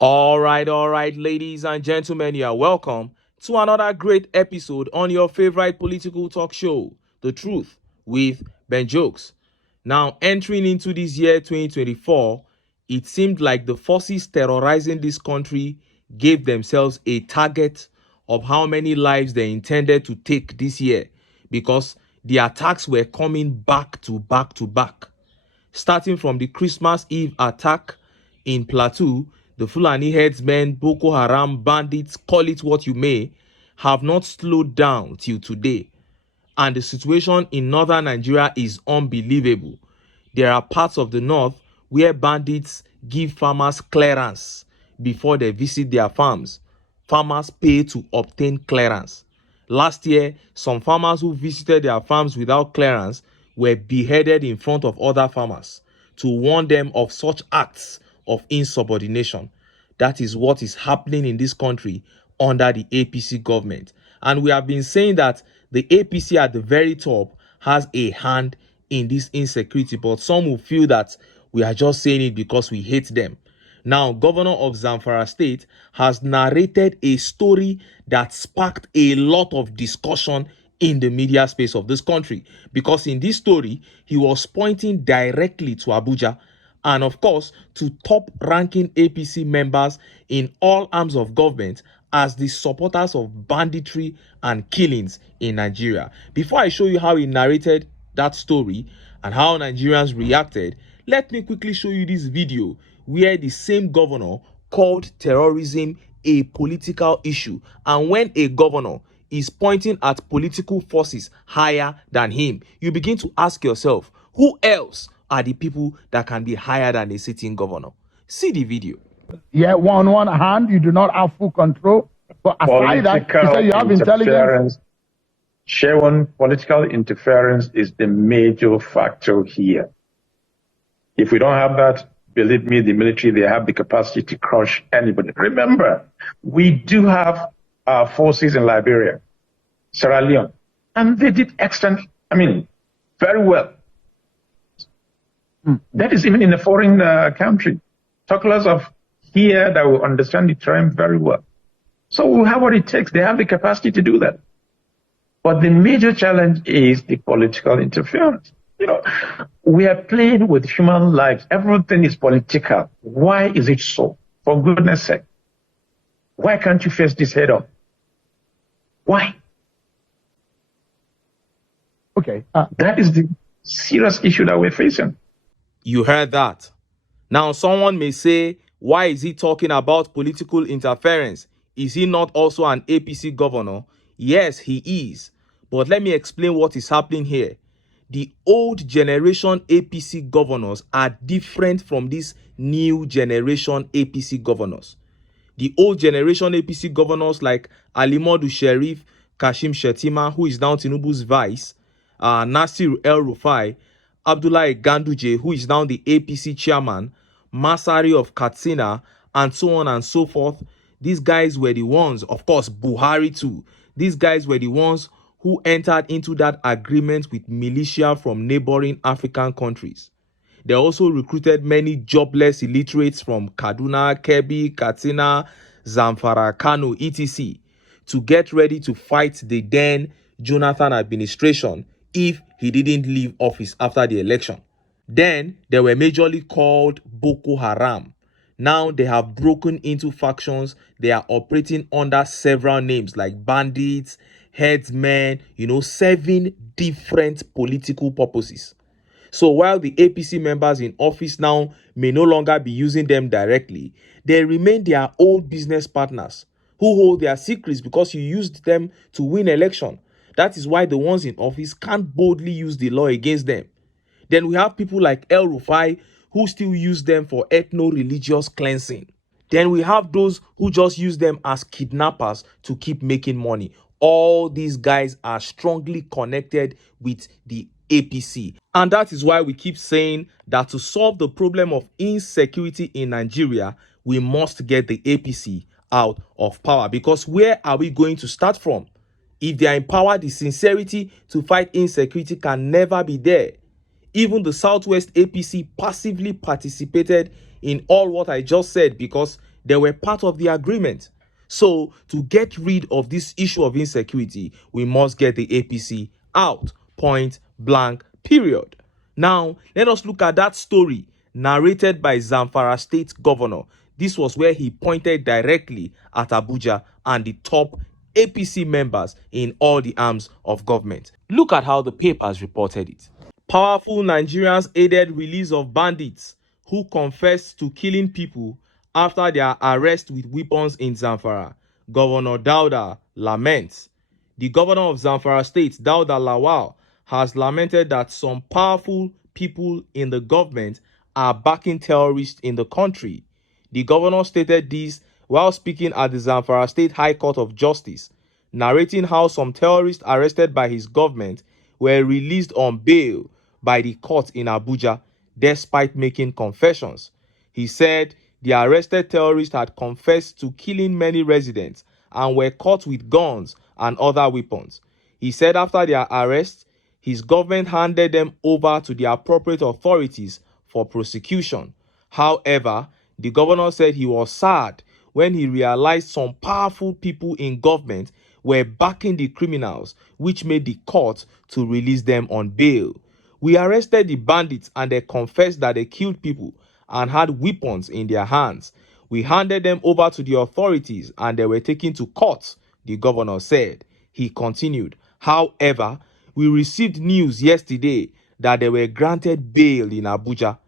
All right, ladies and gentlemen, you are welcome to another great episode on your favorite political talk show, The Truth with Ben Jokes. Now, entering into this year 2024, it seemed like the forces terrorizing this country gave themselves a target of how many lives they intended to take this year because the attacks were coming back to back to back. Starting from the Christmas Eve attack in Plateau, the Fulani headsmen, Boko Haram bandits, call it what you may, have not slowed down till today. And the situation in northern Nigeria is unbelievable. There are parts of the north where bandits give farmers clearance before they visit their farms. Farmers pay to obtain clearance. Last year, some farmers who visited their farms without clearance were beheaded in front of other farmers to warn them of such acts of insubordination. That is what is happening in this country under the APC government. And we have been saying that the APC at the very top has a hand in this insecurity, but some will feel that we are just saying it because we hate them. Now, Governor of Zamfara State has narrated a story that sparked a lot of discussion in the media space of this country, because in this story, he was pointing directly to ABUJA and, of course, to top-ranking APC members in all arms of government as the supporters of banditry and killings in Nigeria. Before I show you how he narrated that story and how Nigerians reacted, let me quickly show you this video where the same governor called terrorism a political issue. And when a governor is pointing at political forces higher than him, you begin to ask yourself, who else are the people that can be higher than a sitting governor? See the video. Yeah, on one hand, you do not have full control. But aside that, you say you have intelligence. Sharon, political interference is the major factor here. If we don't have that, believe me, the military, they have the capacity to crush anybody. Remember, we do have our forces in Liberia, Sierra Leone, and they did excellent, very well. That is even in a foreign country. Talk less of here that will understand the terrain very well. So we have what it takes. They have the capacity to do that. But the major challenge is the political interference. We are playing with human lives. Everything is political. Why is it so? For goodness sake. Why can't you face this head on? Why? Okay. That is the serious issue that we're facing. You heard that. Now, someone may say, why is he talking about political interference? Is he not also an APC governor? Yes, he is. But let me explain what is happening here. The old generation APC governors are different from these new generation APC governors. The old generation APC governors like Alimodu Sheriff, Kashim Shettima, who is now Tinubu's vice, Nasir El-Rufai, Abdullahi Ganduje, who is now the APC chairman, Masari of Katsina, and so on and so forth. These guys were the ones, of course, Buhari too. These guys were the ones who entered into that agreement with militia from neighboring African countries. They also recruited many jobless illiterates from Kaduna, Kebbi, Katsina, Zamfara, Kano, etc. to get ready to fight the then Jonathan administration if he didn't leave office after the election. Then they were majorly called Boko Haram. Now they have broken into factions. They are operating under several names like bandits, headsmen, 7 different political purposes. So while the APC members in office now may no longer be using them directly, they remain their old business partners who hold their secrets because you used them to win election. That is why the ones in office can't boldly use the law against them. Then we have people like El-Rufai who still use them for ethno-religious cleansing. Then we have those who just use them as kidnappers to keep making money. All these guys are strongly connected with the APC. And that is why we keep saying that to solve the problem of insecurity in Nigeria, we must get the APC out of power. Because where are we going to start from? If they are in power, the sincerity to fight insecurity can never be there. Even the Southwest APC passively participated in all what I just said because They were part of the agreement. So to get rid of this issue of insecurity, we must get the APC out. Point blank, period. Now, let us look at that story narrated by Zamfara State Governor. This was where he pointed directly at ABUJA and the top APC members in all the arms of government. Look at how the papers reported it. Powerful Nigerians aided release of bandits who confessed to killing people after their arrest with weapons in Zamfara. Governor Dauda laments. The governor of Zamfara State, Dauda Lawal, has lamented that some powerful people in the government are backing terrorists in the country. The governor stated this while speaking at the Zamfara State High Court of Justice, narrating how some terrorists arrested by his government were released on bail by the court in Abuja despite making confessions. He said the arrested terrorists had confessed to killing many residents and were caught with guns and other weapons. He said after their arrest, his government handed them over to the appropriate authorities for prosecution. However, the governor said he was sad when he realized some powerful people in government were backing the criminals, which made the court to release them on bail. We arrested the bandits and they confessed that they killed people and had weapons in their hands. We handed them over to the authorities and they were taken to court, the governor said. He continued, however, we received news yesterday that they were granted bail in Abuja.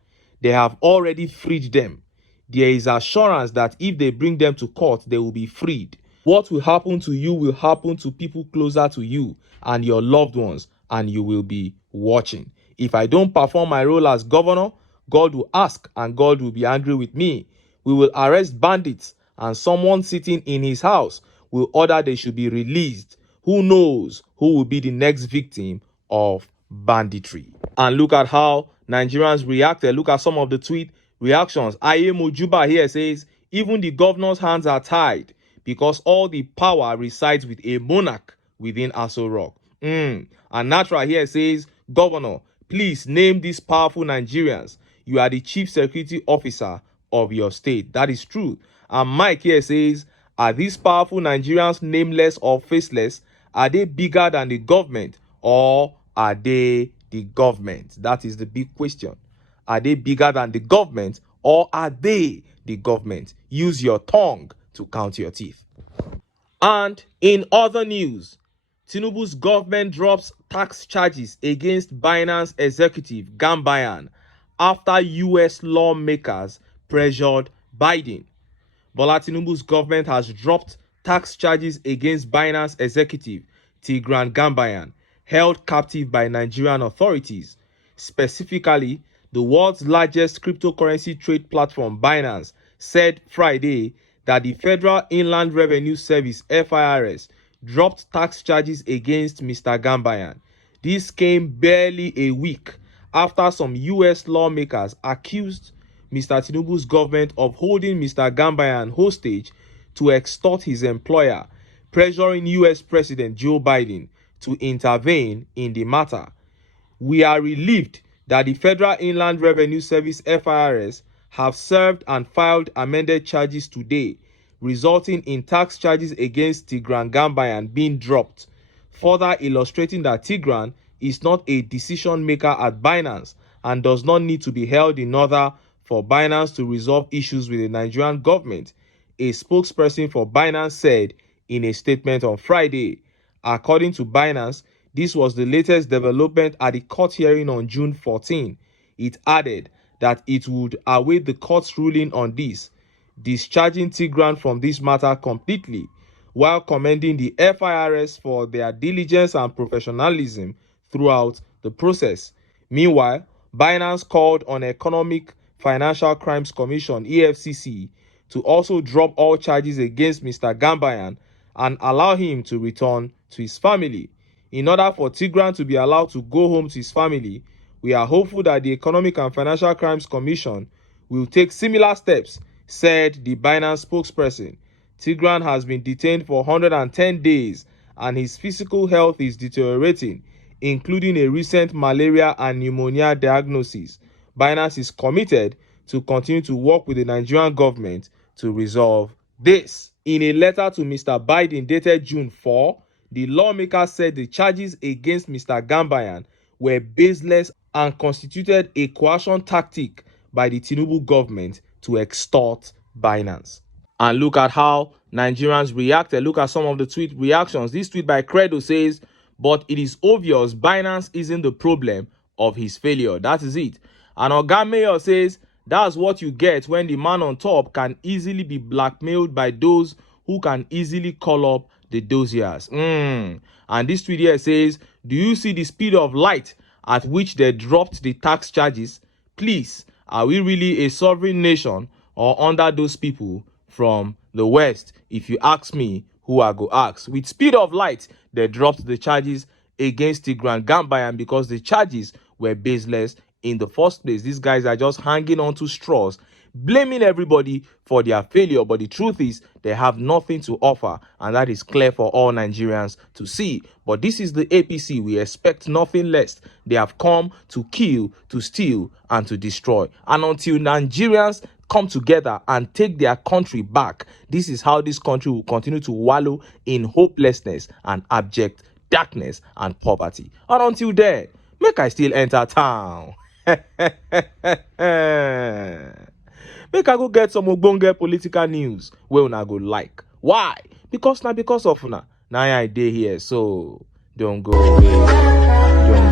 They have already freed them. There is assurance that if they bring them to court, they will be freed. What will happen to you will happen to people closer to you and your loved ones, and you will be watching. If I don't perform my role as governor, God will ask and God will be angry with me. We will arrest bandits and someone sitting in his house will order they should be released. Who knows who will be the next victim of banditry? And look at how Nigerians reacted. Look at some of the tweet reactions. ABUJA here says, even the governor's hands are tied because all the power resides with a monarch within Aso Rock. And Natural here says, Governor, please name these powerful Nigerians. You are the chief security officer of your state. That is true. And Mike here says, are these powerful Nigerians nameless or faceless? Are they bigger than the government or are they the government? That is the big question. Are they bigger than the government or are they the government? Use your tongue to count your teeth. And in other news, Tinubu's government drops tax charges against Binance executive Gambayan after US lawmakers pressured Biden. Bola Tinubu's government has dropped tax charges against Binance executive Tigran Gambayan, held captive by Nigerian authorities. Specifically, the world's largest cryptocurrency trade platform Binance said Friday that the Federal Inland Revenue Service (FIRS) dropped tax charges against Mr. Gambayan. This came barely a week after some US lawmakers accused Mr. Tinubu's government of holding Mr. Gambayan hostage to extort his employer, pressuring US President Joe Biden to intervene in the matter. We are relieved that the Federal Inland Revenue Service (FIRS) have served and filed amended charges today, resulting in tax charges against Tigran Gambayan being dropped, further illustrating that Tigran is not a decision maker at Binance and does not need to be held in order for Binance to resolve issues with the Nigerian government, a spokesperson for Binance said in a statement on Friday. According to Binance, this was the latest development at the court hearing on June 14. It added that it would await the court's ruling on this, discharging Tigran from this matter completely, while commending the FIRS for their diligence and professionalism throughout the process. Meanwhile, Binance called on Economic Financial Crimes Commission (EFCC) to also drop all charges against Mr. Gambayan and allow him to return to his family. In order for Tigran to be allowed to go home to his family, we are hopeful that the Economic and Financial Crimes Commission will take similar steps, said the Binance spokesperson. Tigran has been detained for 110 days and his physical health is deteriorating, including a recent malaria and pneumonia diagnosis. Binance is committed to continue to work with the Nigerian government to resolve this. In a letter to Mr. Biden dated June 4, the lawmaker said the charges against Mr. Gambayan were baseless and constituted a coercion tactic by the Tinubu government to extort Binance. And look at how Nigerians reacted. Look at some of the tweet reactions. This tweet by Credo says, but it is obvious Binance isn't the problem of his failure. That is it. And Oga Mayor says, that's what you get when the man on top can easily be blackmailed by those who can easily call up the dossiers. And this tweet here says, do you see the speed of light at which they dropped the tax charges? Please, are we really a sovereign nation or under those people from the West? If you ask me, who I go ask. With speed of light, they dropped the charges against Tigran Gambayan because the charges were baseless in the first place. These guys are just hanging on to straws, blaming everybody for their failure. But the truth is, they have nothing to offer, and that is clear for all Nigerians to see. But this is the APC. We expect nothing less. They have come to kill, to steal, and to destroy. And until Nigerians come together and take their country back, this is how this country will continue to wallow in hopelessness and abject darkness and poverty. And until then, make I still enter town. Make I go get some ogbonge political news wey una go like. Why? Because of una. Now I dey here, so don't go away. Don't